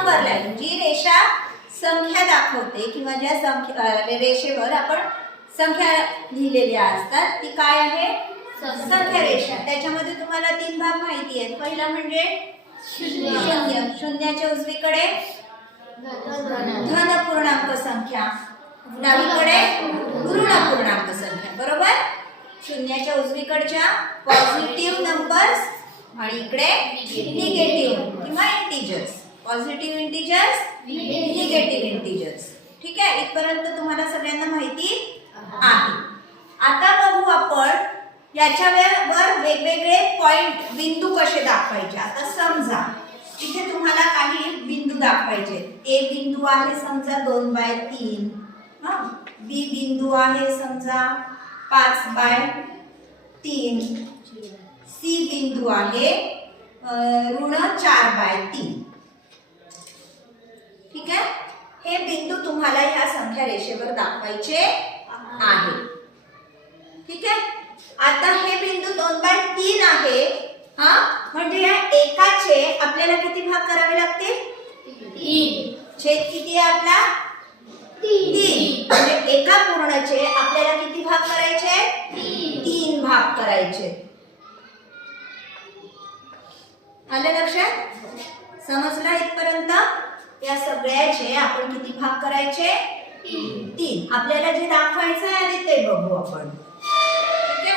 Number line, जी रेषा संख्या दाखवते किंवा ज्या रेषेवर आपण संख्या लिहिलेल्या असतात ती काय आहे? संख्या रेषा. त्याच्यामध्ये तुम्हाला 3 भाग माहिती आहेत. पहिला म्हणजे शून्य. शून्याच्या उजवीकडे धन पूर्णांक संख्या, डावीकडे ऋण पूर्णांक संख्या. बरोबर? शून्याच्या उजवीकडच्या पॉझिटिव्ह नंबर्स आणि इकडे निगेटिव्ह किंवा integers. Positive integers, negative integers. ठीक आहे, इथपर्यंत तुम्हाला सगळ्यांना माहिती आहे. आता बघू आपण याच्यावर वेगवेगळे पॉइंट, बिंदू कसे दाखवायचे. आता समजा इथे तुम्हाला काही बिंदू दाखवायचे. ए बिंदू आहे समजा 2/3. बी बिंदू आहे समजा 5/3. सी बिंदू आहे ऋण 4/3. ठीक आहे, हे बिंदू तुम्हाला ह्या संख्या रेषेवर दाखवायचे आहे. ठीक आहे, आता हे बिंदू 2/3 आहे. म्हणजे या एकाचे आपल्याला किती भाग करावे लागतील? 3. छेद किती आहे आपला? 3. म्हणजे एका पूर्णचे आपल्याला किती भाग करायचे? 3 भाग करायचे. आलं लक्षात? समजलं इथपर्यंत? या सगळ्याचे आपण किती भाग करायचे? 3. आपल्याला जे दाखवायचं आहे ते बघू आपण. ठीक आहे,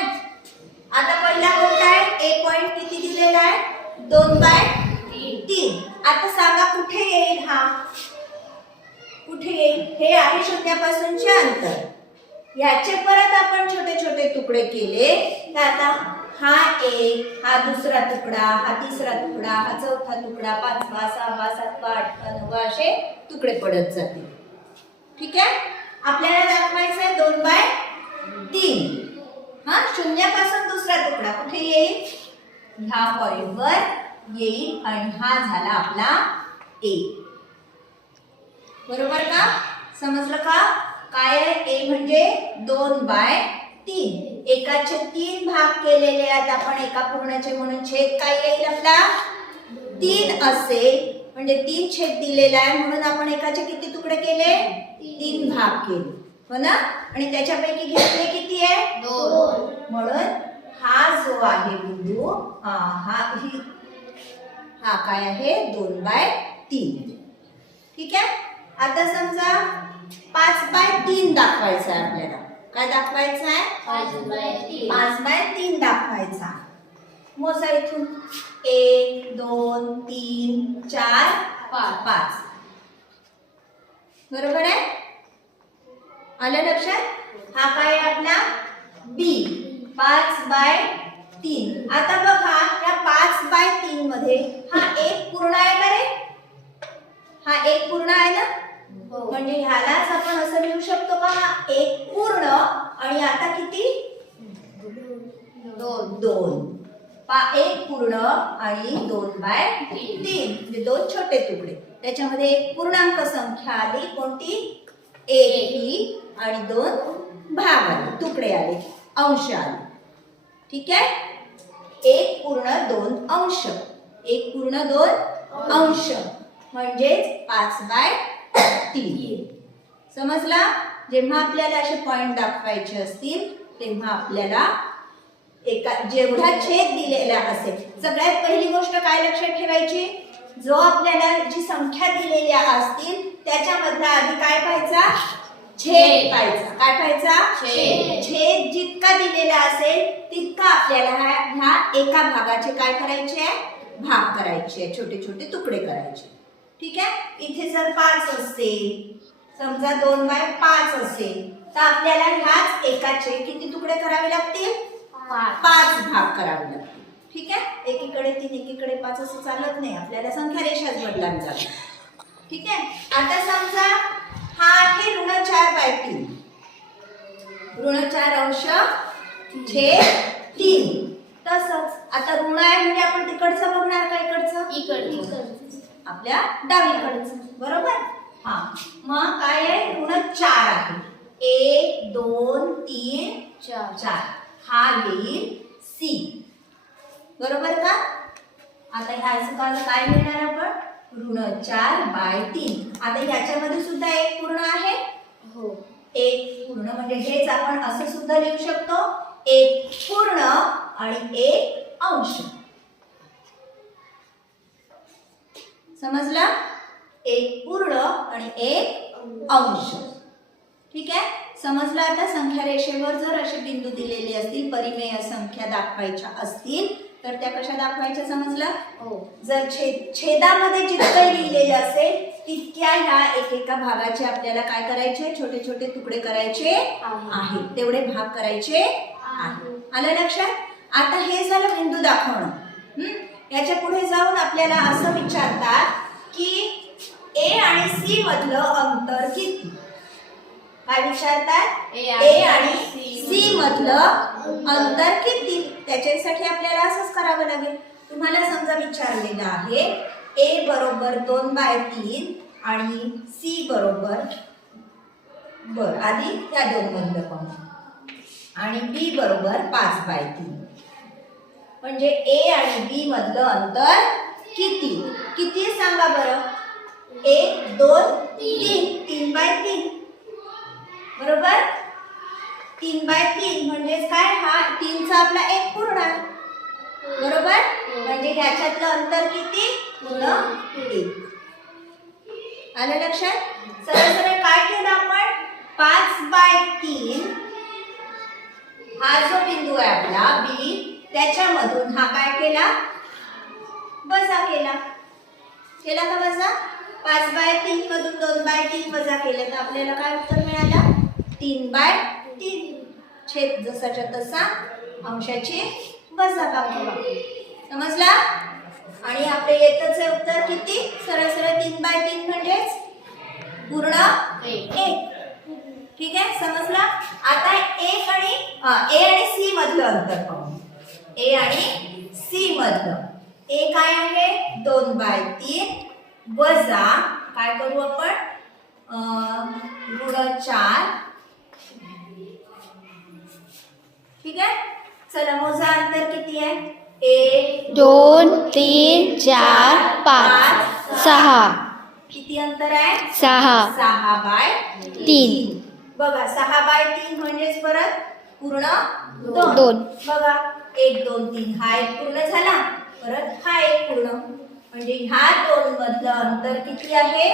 आता पहिला कोणता आहे? ए पॉइंट किती दिलेला आहे? 2/3. आता सांगा कुठे येईल हा? कुठे येईल? हे आहे शून्यापासूनचे अंतर. याचे परत आपण छोटे छोटे तुकडे केले तर आता हा एक, हा दुसरा तुकडा, हा तिसरा तुकडा, हा चौथा तुकडा, 5वा, 6वा, 7वा, 8वा, 9वा असे तुकडे पडत जातील. ठीक आहे, आपल्याला दाखवायचं आहे 2/3. शून्यापासून दुसरा तुकडा कुठे येईल? ह्या पॉइंटवर येईल आणि हा झाला आपला ए. बरोबर का? समजलं का? काय आहे? ए म्हणजे 2/3. एकाचे 3 भाग केलेले आहेत आपण एका पूर्णाचे, म्हणून छेद काय येईल आपला? 3 असेल. म्हणजे 3 छेद दिलेला आहे म्हणून आपण एकाचे किती तुकडे केले? 3 भाग केले. हो ना? आणि त्याच्यापैकी घेतले किती आहे? 2. म्हणून हा जो आहे बिंदू हा काय आहे? 2/3. ठीक आहे, आता समजा 5/3 दाखवायचा आहे आपल्याला. काय दाखवायचं आहे? 5/3 दाखवायचा. मोजा इथून 1 2 3 4 5. बरोबर आहे? आलं लक्षात? हा काय आहे आपला? बी. 5/3. आता बघा या 5/3 मध्ये हा एक पूर्ण आहे का रे? हा एक पूर्ण आहे ना? म्हणजे ह्यालाच आपण असं लिहू शकतो का? हा एक पूर्ण आणि आता किती? 2. एक पूर्ण आणि 2/3 म्हणजे 2 छोटे तुकडे. त्याच्यामध्ये एक पूर्णांक संख्या आली कोणती? 1 ही आणि 2 भाग आले, तुकडे आले, अंश आले. ठीक आहे, 1 पूर्ण 2 अंश. 1 पूर्ण 2 अंश म्हणजेच 5/3. समजला? जेव्हा आपल्याला असे पॉइंट दाखवायचे असतील तेव्हा आपल्याला जेवढा छेद दिलेला असेल, सगळ्यात पहिली गोष्ट काय लक्षात ठेवायची? जो आपल्याला जी संख्या दिलेल्या असतील त्याच्यामधला आधी काय पाहायचा? छेद पाहायचा. काय पाहायचा? छेद जितका दिलेला असेल तितका आपल्याला ह्या एका भागाचे काय करायचे? भाग करायचे, छोटे छोटे तुकडे करायचे. ठीक आहे, इथे जर 5 असेल, समजा 2/5 असेल तर आपल्याला ह्याच एकाचे किती तुकडे करावे लागतील? 5 भाग करावे लागतील. ठीक आहे, एकीकडे 3 एकीकडे 5 असं चालत नाही, आपल्याला संख्या रेषाच बदलावी लागते. ठीक आहे, आता समजा हा आहे ऋण 4/3. ऋण 4 अंश छेद 3. तसंच आता ऋण आहे म्हणजे आपण तिकडचं बघणार का इकडचं? इकडचं, आपल्या डावीकडचं. बरोबर? मग काय आहे? ऋण 4 आहे. 1 2 3 4. हा येईल सी. बरोबर का? आता ह्या सुकाला काय लिहिणार आपण? √4/3. आता ह्याच्यामध्ये सुद्धा एक पूर्ण आहे. हो. एक पूर्ण म्हणजे हेच आपण असं सुद्धा लिहू शकतो, एक पूर्ण आणि एक अंश. समजलं? एक पूर्ण आणि एक अंश. ठीक आहे, समजलं. आता संख्या रेषेवर जर असे बिंदू दिलेले असतील, परिमेय संख्या दाखवायच्या असतील तर त्या कशा दाखवायच्या समजलं? हो. जर छेदामध्ये जितकं लिहिलेलं असेल तितक्या ह्या एकेका भागाचे आपल्याला काय करायचे, छोटे छोटे तुकडे करायचे आहे, तेवढे भाग करायचे आहे. आलं लक्षात? आता हे झालं बिंदू दाखवणं. याच्या पुढे जाऊन आपल्याला असं विचारतात की ए आणि सी मधलं अंतर किती? काय विचारतात? ए आणि सी मधलं अंतर किती? त्याच्यासाठी आपल्याला असंच करावं लागेल. तुम्हाला समजा विचारलेलं आहे ए बरोबर 2/3 आणि सी बरोबर आधी त्या दोन मधलं पाहू आणि बी बरोबर 5/3. म्हणजे ए आणि बी मधलं अंतर किती? किती सांगा बरं? 1 2 3 3/3 बरोबर. 3/3 म्हणजेच काय? हा 3चा आपला एक पूर्ण आहे बरोबर. म्हणजे ह्याच्यातलं अंतर किती? पूर्ण 1. आलं लक्षात? सरळ सरळ काय केलं आपण? 5/3 हा जो बिंदू आहे आपला बी, त्याच्यामधून हा काय केला? वजा केला. केला का वजा? 5/3 मधून 2/3 वजा केलं तर आपल्याला काय उत्तर मिळालं? 3/3. छेद जसाच्या तसा, अंशाची वजा बाकी. समजला? आणि आपले येतच आहे उत्तर किती? सरळ सरळ 3/3 म्हणजेच पूर्ण 1. ठीक आहे, समजला? आता ए आणि सी मधलं अंतर पाहू. ए आणि सी मधलं ए काय आहे? 2/3 वजा काय करू आपण? √4. ठीक आहे, चला मोजा अंतर किती आहे? 1 2 3 4 5 6. किती अंतर आहे? 6. 6/3. बघा 6/3 म्हणजेच परत पूर्ण 2. बघा 1 2 3 हा एक पूर्ण झाला, परत हा एक पूर्ण. म्हणजे ह्या दोन मधलं अंतर किती आहे?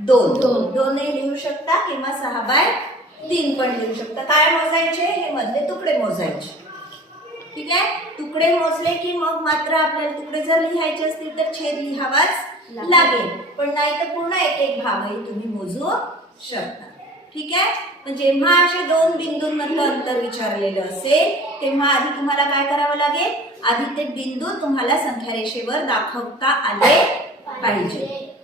2. 2 लिहू शकता किंवा 6/3 पण लिहू शकता. काय मोजायचे? हे मधले तुकडे मोजायचे. ठीक आहे, तुकडे मोजले की मग मात्र आपल्याला तुकडे जर लिहायचे असतील तर छेद लिहावाच लागेल, पण नाही तर पूर्ण एक एक भागही तुम्ही मोजू शकता. ठीक आहे, पण जेव्हा असे दोन बिंदूंमधलं अंतर विचारलेलं असेल तेव्हा आधी तुम्हाला काय करावं लागेल? आधी ते बिंदू तुम्हाला संख्या रेषेवर दाखवता आले पाहिजे.